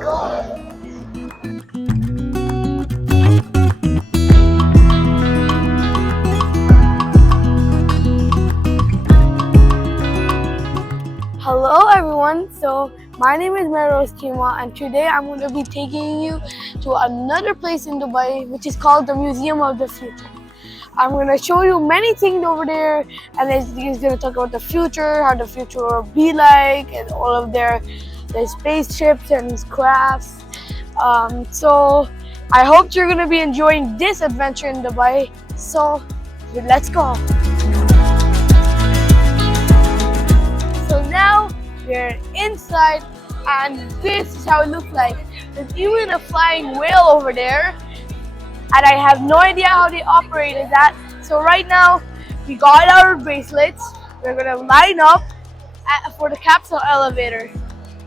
go. Hello everyone, so my name is Mehroz and today I'm going to be taking you to another place in Dubai which is called the Museum of the Future. I'm going to show you many things over there, and it's going to talk about the future, how the future will be like, and all of their spaceships and crafts. So I hope you're going to be enjoying this adventure in Dubai. So let's go. So now we're inside, and this is how it looks like. There's even a flying whale over there, and I have no idea how they operated that. So right now, we got our bracelets. We're gonna line up for the capsule elevator,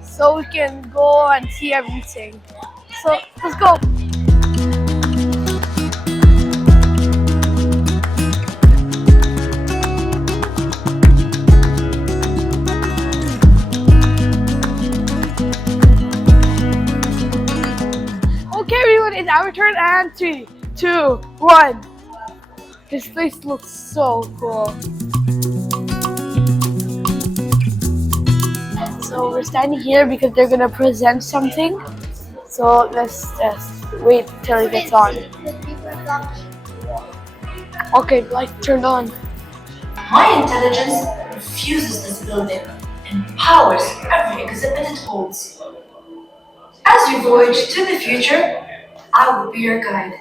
so we can go and see everything. So let's go. Okay, everyone, it's our turn, and 3, 2, 1. This place looks so cool. So we're standing here because they're gonna present something. So let's just wait till it gets on. Okay, light turned on. My intelligence infuses this building and powers every exhibit it holds. As you voyage to the future, I will be your guide.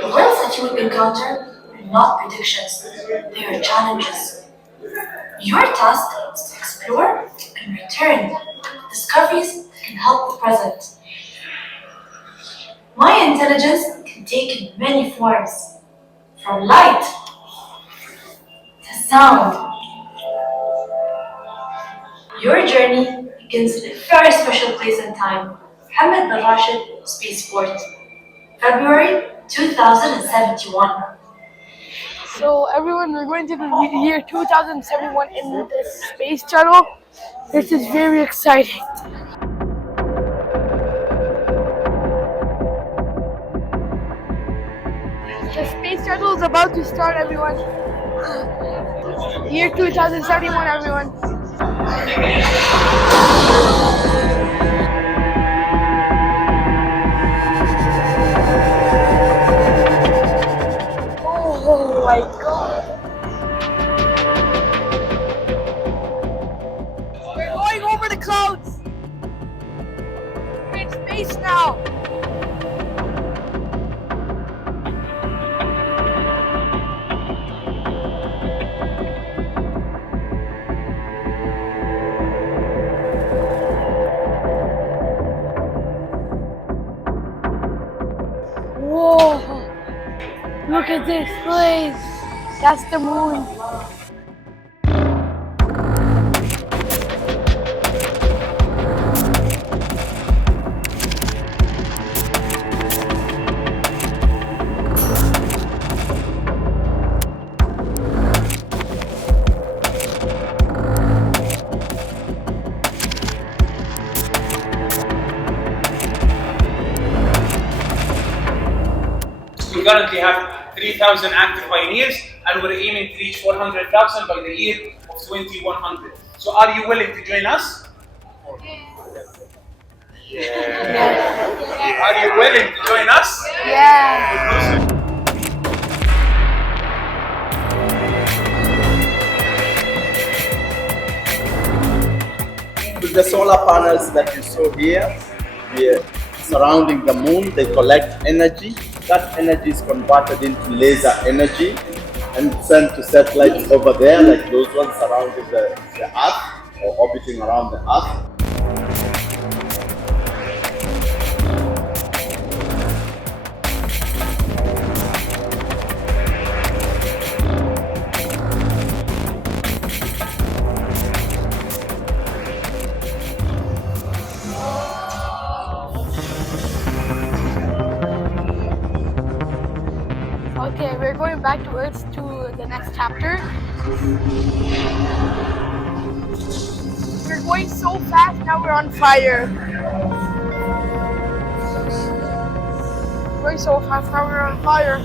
The worlds that you will encounter are not predictions, they are challenges. Your task is to explore and return discoveries that can help the present. My intelligence can take in many forms, from light to sound. Your journey begins in a very special place and time, Mohammed bin Rashid Spaceport, February 2071. So everyone, we're going to the year 2071 in this space shuttle. This is very exciting. The space shuttle is about to start, everyone. Year 2071, everyone. Oh my god. We're going over the clouds. We're in space now. Whoa. Look at this place. That's the moon. We currently have 3,000 active pioneers, and we're aiming to reach 400,000 by the year of 2100. So are you willing to join us? Yeah. Are you willing to join us? Yeah. With the solar panels that you saw here, surrounding the moon, they collect energy. That energy is converted into laser energy and sent to satellites over there, like those ones surrounding the Earth or orbiting around the Earth. Okay, we're going back to Earth to the next chapter. We're going so fast, now we're on fire. Dubai so fast. Now we're on fire.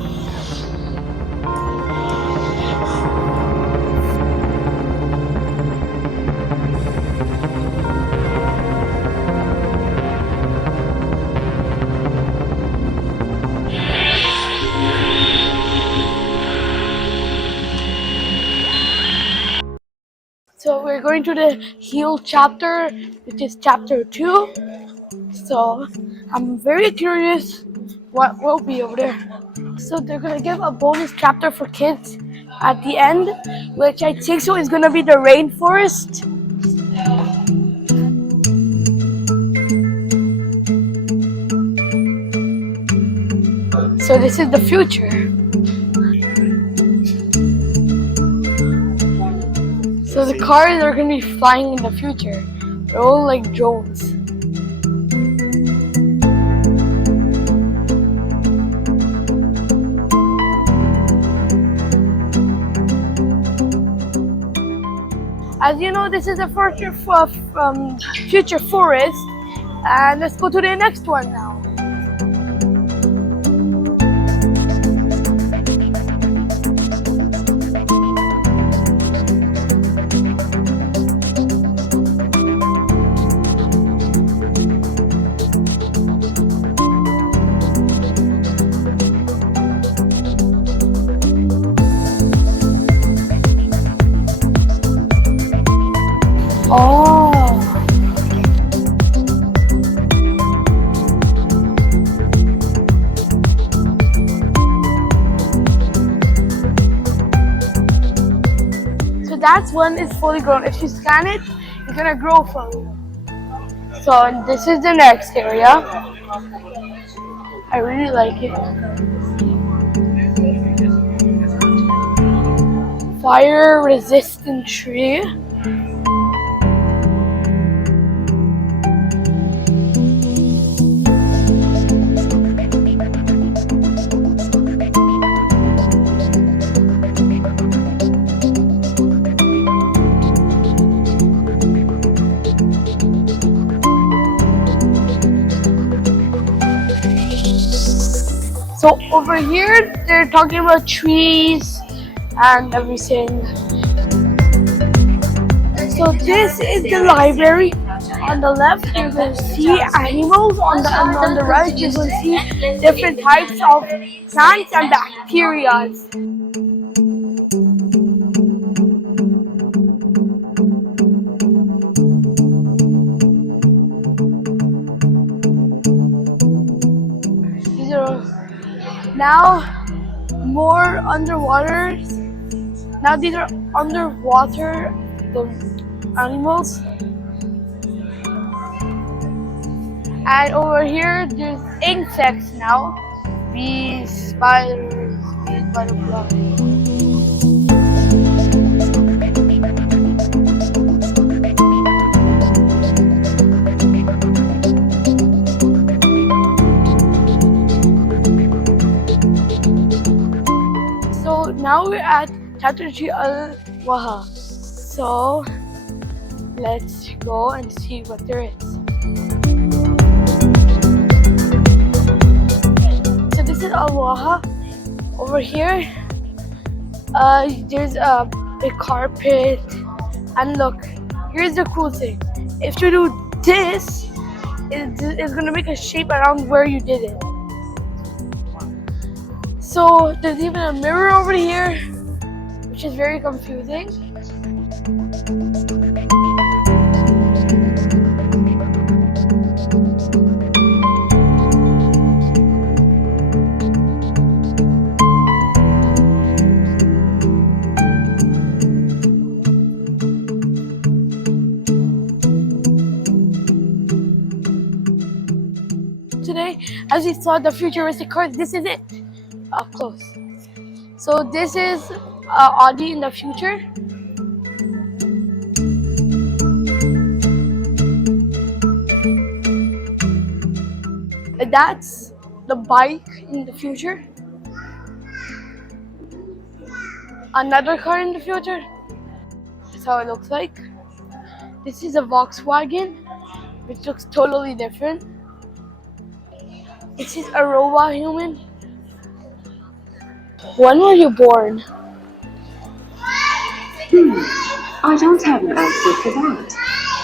So we're going to the heal chapter, which is chapter 2. So I'm very curious what will be over there. So they're gonna give a bonus chapter for kids at the end, which I think so is gonna be the rainforest. So this is the future. So the cars are gonna be flying in the future. They're all like drones. As you know, this is the future forest, and let's go to the next one now. Oh, so that's one is fully grown. If you scan it, it's gonna grow for you. So this is the next area. I really like it. Fire resistant tree. So over here, they're talking about trees and everything. So this is the library. On the left, you're going to see animals. On the right, you're going to see different types of plants and bacteria. These are now more underwater. Now these are underwater the animals. And over here, there's insects now. Bees, spiders, bees, butterflies. So now we're at Chapter 3 Al Waha. So let's go and see what there is. So this is Al Waha. Over here, there's a big carpet. And look, here's the cool thing. If you do this, it's gonna make a shape around where you did it. So there's even a mirror over here, which is very confusing. Today, as we saw the futuristic cars, this is it. Up close. So this is Audi in the future. That's the bike in the future. Another car in the future. That's how it looks like. This is a Volkswagen, which looks totally different. This is a robot human. When were you born? I don't have an answer for that.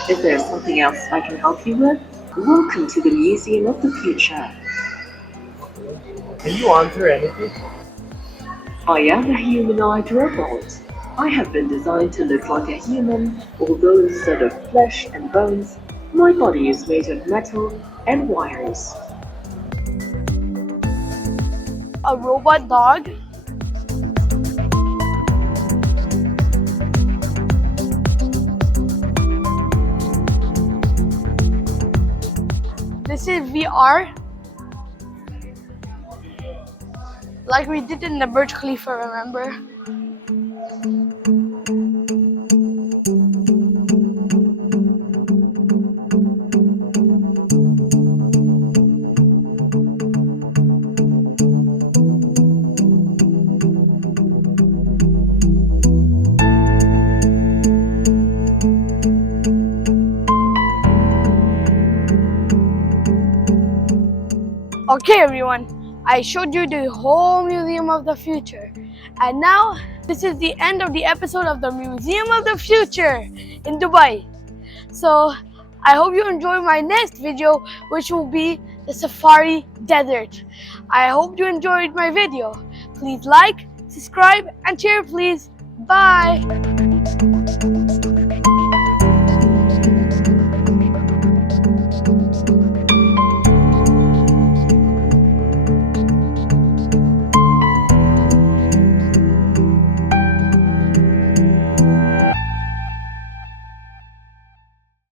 Is there something else I can help you with? Welcome to the Museum of the Future. Can you answer anything? I am a humanoid robot. I have been designed to look like a human, although instead of flesh and bones, my body is made of metal and wires. A robot dog? This is VR. Like we did in the Burj Khalifa, remember? Okay everyone, I showed you the whole Museum of the Future. And now, this is the end of the episode of the Museum of the Future in Dubai. So, I hope you enjoy my next video, which will be the Safari Desert. I hope you enjoyed my video. Please like, subscribe, and share please. Bye!